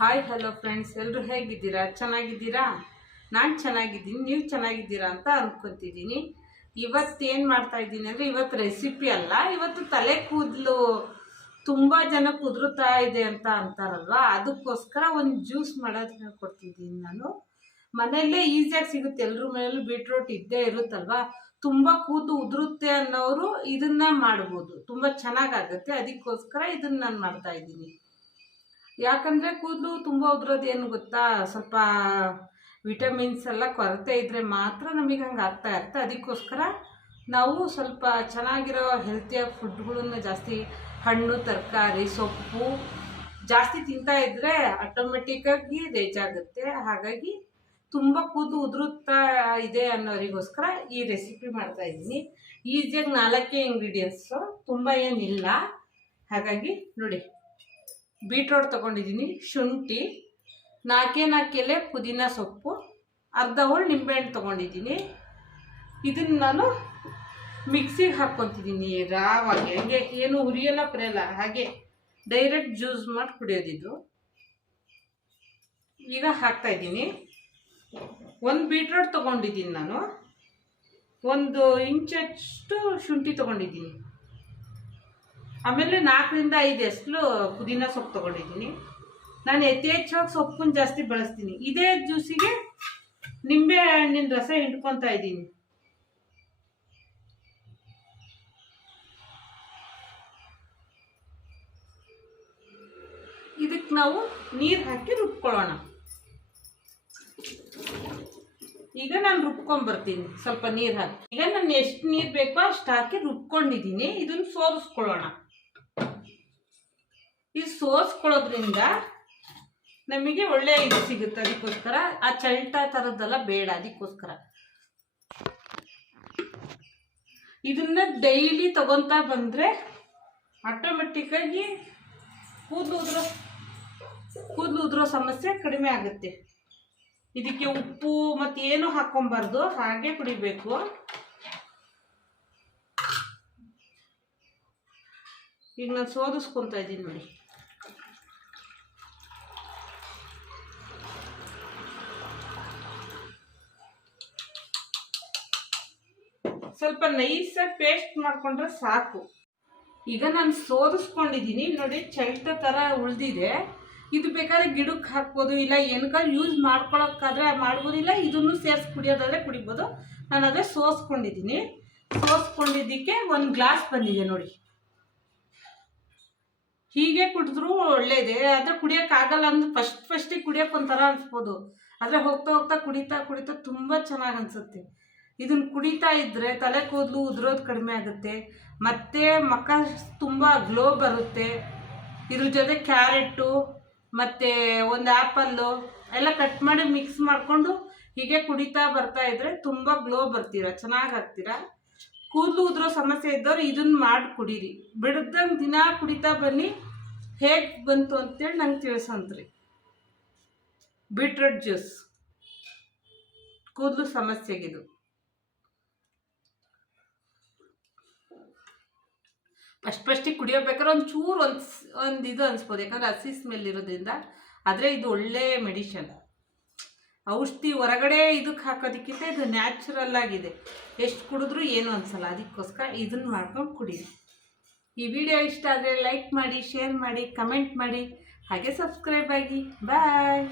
Hi hello friends, ಎಲ್ಲರೂ ಹೇಗಿದ್ದೀರಾ? ಚೆನ್ನಾಗಿದ್ದೀರಾ? ನಾನು ಚೆನ್ನಾಗಿದ್ದೀನಿ, ನೀವು ಚೆನ್ನಾಗಿದ್ದೀರಾ ಅಂತ ಅಂದ್ಕೊತಿದ್ದೀನಿ. ಇವತ್ತೇನು ಮಾಡ್ತಾ ಇದ್ದೀನಿ ಅಂದರೆ, ಇವತ್ತು ರೆಸಿಪಿ ಅಲ್ಲ, ಇವತ್ತು ತಲೆ ಕೂದಲು ತುಂಬ ಜನಕ್ಕೆ ಉದುರುತ್ತಾ ಇದೆ ಅಂತ ಅಂತಾರಲ್ವ, ಅದಕ್ಕೋಸ್ಕರ ಒಂದು ಜ್ಯೂಸ್ ಮಾಡೋದು ಹೇಳ್ಕೊಡ್ತಿದ್ದೀನಿ. ನಾನು ಮನೆಯಲ್ಲೇ ಈಸಿಯಾಗಿ ಸಿಗುತ್ತೆ, ಎಲ್ಲರ ಮನೆಯಲ್ಲೂ ಬೀಟ್ರೋಟ್ ಇದ್ದೇ ಇರುತ್ತಲ್ವ. ತುಂಬ ಕೂದಲು ಉದುರುತ್ತೆ ಅನ್ನೋರು ಇದನ್ನು ಮಾಡ್ಬೋದು, ತುಂಬ ಚೆನ್ನಾಗಾಗುತ್ತೆ. ಅದಕ್ಕೋಸ್ಕರ ಇದನ್ನು ನಾನು ಮಾಡ್ತಾ ಇದ್ದೀನಿ. ಯಾಕಂದರೆ ಕೂದಲು ತುಂಬ ಉದುರೋದು ಏನು ಗೊತ್ತಾ, ಸ್ವಲ್ಪ ವಿಟಮಿನ್ಸ್ ಎಲ್ಲ ಕೊರತೆ ಇದ್ದರೆ ಮಾತ್ರ ನಮಗೆ ಹಂಗೆ ಆಗ್ತಾ ಇರುತ್ತೆ. ಅದಕ್ಕೋಸ್ಕರ ನಾವು ಸ್ವಲ್ಪ ಚೆನ್ನಾಗಿರೋ ಹೆಲ್ತಿಯ ಫುಡ್ಗಳನ್ನು ಜಾಸ್ತಿ, ಹಣ್ಣು ತರಕಾರಿ ಸೊಪ್ಪು ಜಾಸ್ತಿ ತಿಂತಾ ಇದ್ದರೆ ಆಟೋಮೆಟಿಕ್ಕಾಗಿ ರೇಜ್ ಆಗುತ್ತೆ. ಹಾಗಾಗಿ ತುಂಬ ಕೂದಲು ಉದುರುತ್ತಾ ಇದೆ ಅನ್ನೋರಿಗೋಸ್ಕರ ಈ ರೆಸಿಪಿ ಮಾಡ್ತಾಯಿದ್ದೀನಿ. ಈಸಿಯಾಗಿ 4 ಇಂಗ್ರೀಡಿಯೆಂಟ್ಸು, ತುಂಬ ಏನಿಲ್ಲ. ಹಾಗಾಗಿ ನೋಡಿ, ಬೀಟ್ರೋಟ್ ತೊಗೊಂಡಿದ್ದೀನಿ, ಶುಂಠಿ, 4 ಎಲೆ ಪುದೀನ ಸೊಪ್ಪು, ಅರ್ಧ ಹೋಳು ನಿಂಬೆಹಣ್ಣು ತೊಗೊಂಡಿದ್ದೀನಿ. ಇದನ್ನು ನಾನು ಮಿಕ್ಸಿಗೆ ಹಾಕ್ಕೊತಿದ್ದೀನಿ ರಾವಾಗಿ. ಹಂಗೆ ಏನು ಹುರಿಯಲ್ಲ ಪರೆಯಲ್ಲ, ಹಾಗೆ ಡೈರೆಕ್ಟ್ ಜ್ಯೂಸ್ ಮಾಡಿ ಕುಡಿಯೋದಿದ್ದು. ಈಗ ಹಾಕ್ತಾಯಿದ್ದೀನಿ. ಒಂದು ಬೀಟ್ರೋಟ್ ತೊಗೊಂಡಿದ್ದೀನಿ ನಾನು, 1 ಇಂಚಷ್ಟು ಶುಂಠಿ ತೊಗೊಂಡಿದ್ದೀನಿ, ಆಮೇಲೆ 4ರಿಂದ 5 ಎಸ್ಲು ಪುದೀನ ಸೊಪ್ಪು ತೊಗೊಂಡಿದ್ದೀನಿ. ನಾನು ಯಥೇಚ್ಛವಾಗಿ ಸೊಪ್ಪನ್ನು ಜಾಸ್ತಿ ಬಳಸ್ತೀನಿ. ಇದೇ ಜ್ಯೂಸಿಗೆ ನಿಂಬೆ ಹಣ್ಣಿನ ರಸ ಹಿಂಡ್ಕೊತಾ ಇದ್ದೀನಿ. ಇದಕ್ಕೆ ನಾವು ನೀರು ಹಾಕಿ ರುಬ್ಕೊಳ್ಳೋಣ. ಈಗ ನಾನು ರುಬ್ಕೊಂಡ್ಬರ್ತೀನಿ, ಸ್ವಲ್ಪ ನೀರು ಹಾಕಿ. ಈಗ ನಾನು ಎಷ್ಟು ನೀರು ಬೇಕೋ ಅಷ್ಟು ಹಾಕಿ ರುಬ್ಕೊಂಡಿದ್ದೀನಿ. ಇದನ್ನು ಸೋರಿಸ್ಕೊಳ್ಳೋಣ. ಇದು ಸೋರಿಸ್ಕೊಳ್ಳೋದ್ರಿಂದ ನಮಗೆ ಒಳ್ಳೆ ಇದು ಸಿಗುತ್ತೆ. ಅದಕ್ಕೋಸ್ಕರ ಆ ಚಲ್ಟ ಥರದ್ದೆಲ್ಲ ಬೇಡ. ಅದಕ್ಕೋಸ್ಕರ ಇದನ್ನ ಡೈಲಿ ತಗೊತಾ ಬಂದರೆ ಆಟೋಮೆಟಿಕ್ಕಾಗಿ ಕೂದಲು ಉದುರೋ ಸಮಸ್ಯೆ ಕಡಿಮೆ ಆಗುತ್ತೆ. ಇದಕ್ಕೆ ಉಪ್ಪು ಮತ್ತು ಏನು ಹಾಕ್ಕೊಬಾರ್ದು, ಹಾಗೆ ಕುಡಿಬೇಕು. ಈಗ ನಾನು ಸೋದಿಸ್ಕೊತಾ ಇದ್ದೀನಿ ನೋಡಿ. ಸ್ವಲ್ಪ ನೈಸಾಗಿ ಪೇಸ್ಟ್ ಮಾಡಿಕೊಂಡ್ರೆ ಸಾಕು. ಈಗ ನಾನು ಸೋದಿಸ್ಕೊಂಡಿದ್ದೀನಿ ನೋಡಿ, ಚಲ್ಟ ಥರ ಉಳಿದಿದೆ. ಇದು ಬೇಕಾದ್ರೆ ಗಿಡಕ್ಕೆ ಹಾಕ್ಬೋದು, ಇಲ್ಲ ಏನಕ್ಕಾದ್ರೂ ಯೂಸ್ ಮಾಡ್ಕೊಳಕ್ಕಾದ್ರೆ ಮಾಡ್ಬೋದು, ಇಲ್ಲ ಇದನ್ನು ಸೇರಿಸಿ ಕುಡಿಯೋದಾದರೆ ಕುಡಿಬೋದು. ನಾನು ಅದೇ ಸೋಸ್ಕೊಂಡಿದ್ದೀನಿ. ಸೋಸ್ಕೊಂಡಿದ್ದಕ್ಕೆ 1 ಗ್ಲಾಸ್ ಬಂದಿದೆ ನೋಡಿ. ಹೀಗೆ ಕುಡಿದ್ರೂ ಒಳ್ಳೇದೇ, ಆದರೆ ಕುಡಿಯೋಕ್ಕಾಗಲ್ಲ ಅಂದ್ರೆ ಫಸ್ಟಿಗೆ ಕುಡಿಯೋಕೆ ಒಂಥರ ಅನಿಸ್ಬೋದು. ಆದರೆ ಹೋಗ್ತಾ ಹೋಗ್ತಾ ಕುಡಿತಾ ತುಂಬ ಚೆನ್ನಾಗಿ ಅನಿಸುತ್ತೆ. ಇದನ್ನು ಕುಡಿತಾ ಇದ್ದರೆ ತಲೆ ಕೂದಲು ಉದುರೋದು ಕಡಿಮೆ ಆಗುತ್ತೆ, ಮತ್ತು ಮುಖ ತುಂಬ ಗ್ಲೋ ಬರುತ್ತೆ. ಇದ್ರ ಜೊತೆ ಕ್ಯಾರೆಟು ಮತ್ತು ಒಂದು ಆ್ಯಪಲ್ಲು ಎಲ್ಲ ಕಟ್ ಮಾಡಿ ಮಿಕ್ಸ್ ಮಾಡಿಕೊಂಡು ಹೀಗೆ ಕುಡಿತಾ ಬರ್ತಾ ಇದ್ದರೆ ತುಂಬ ಗ್ಲೋ ಬರ್ತೀರ, ಚೆನ್ನಾಗಾಗ್ತೀರ. ಕೂದಲು ಉದುರೋ ಸಮಸ್ಯೆ ಇದ್ದವ್ರು ಇದನ್ನು ಮಾಡಿ ಕುಡೀರಿ. ಬಿಡ್ದಂಗೆ ದಿನ ಕುಡಿತಾ ಬನ್ನಿ. ಹೇಗೆ ಬಂತು ಅಂತೇಳಿ ನಂಗೆ ತಿಳಿಸಂತ್ರಿ. ಬೀಟ್ರೂಟ್ ಜ್ಯೂಸ್ ಕೂದಲು ಸಮಸ್ಯೆಗಿದು. ಫಸ್ಟಿಗೆ ಕುಡಿಯೋಬೇಕಾದ್ರೆ ಒಂಚೂರು ಒಂದು ಇದು ಅನಿಸ್ಬೋದು, ಯಾಕಂದರೆ ಹಸಿ ಸ್ಮೆಲ್ ಇರೋದ್ರಿಂದ. ಆದರೆ ಇದು ಒಳ್ಳೆ ಮೆಡಿಷನ್. ಔಷಧಿ ಹೊರಗಡೆ ಇದಕ್ಕೆ ಹಾಕೋದಕ್ಕಿಂತ ಇದು ನ್ಯಾಚುರಲ್ ಆಗಿದೆ. ಎಷ್ಟು ಕುಡಿದ್ರೂ ಏನು ಅನಿಸಲ್ಲ. ಅದಕ್ಕೋಸ್ಕರ ಇದನ್ನು ಮಾಡ್ಕೊಂಡು ಕುಡೀರಿ. ಈ ವಿಡಿಯೋ ಇಷ್ಟ ಆದರೆ ಲೈಕ್ ಮಾಡಿ, ಶೇರ್ ಮಾಡಿ, ಕಮೆಂಟ್ ಮಾಡಿ, ಹಾಗೆ ಸಬ್ಸ್ಕ್ರೈಬ್ ಆಗಿ. ಬಾಯ್.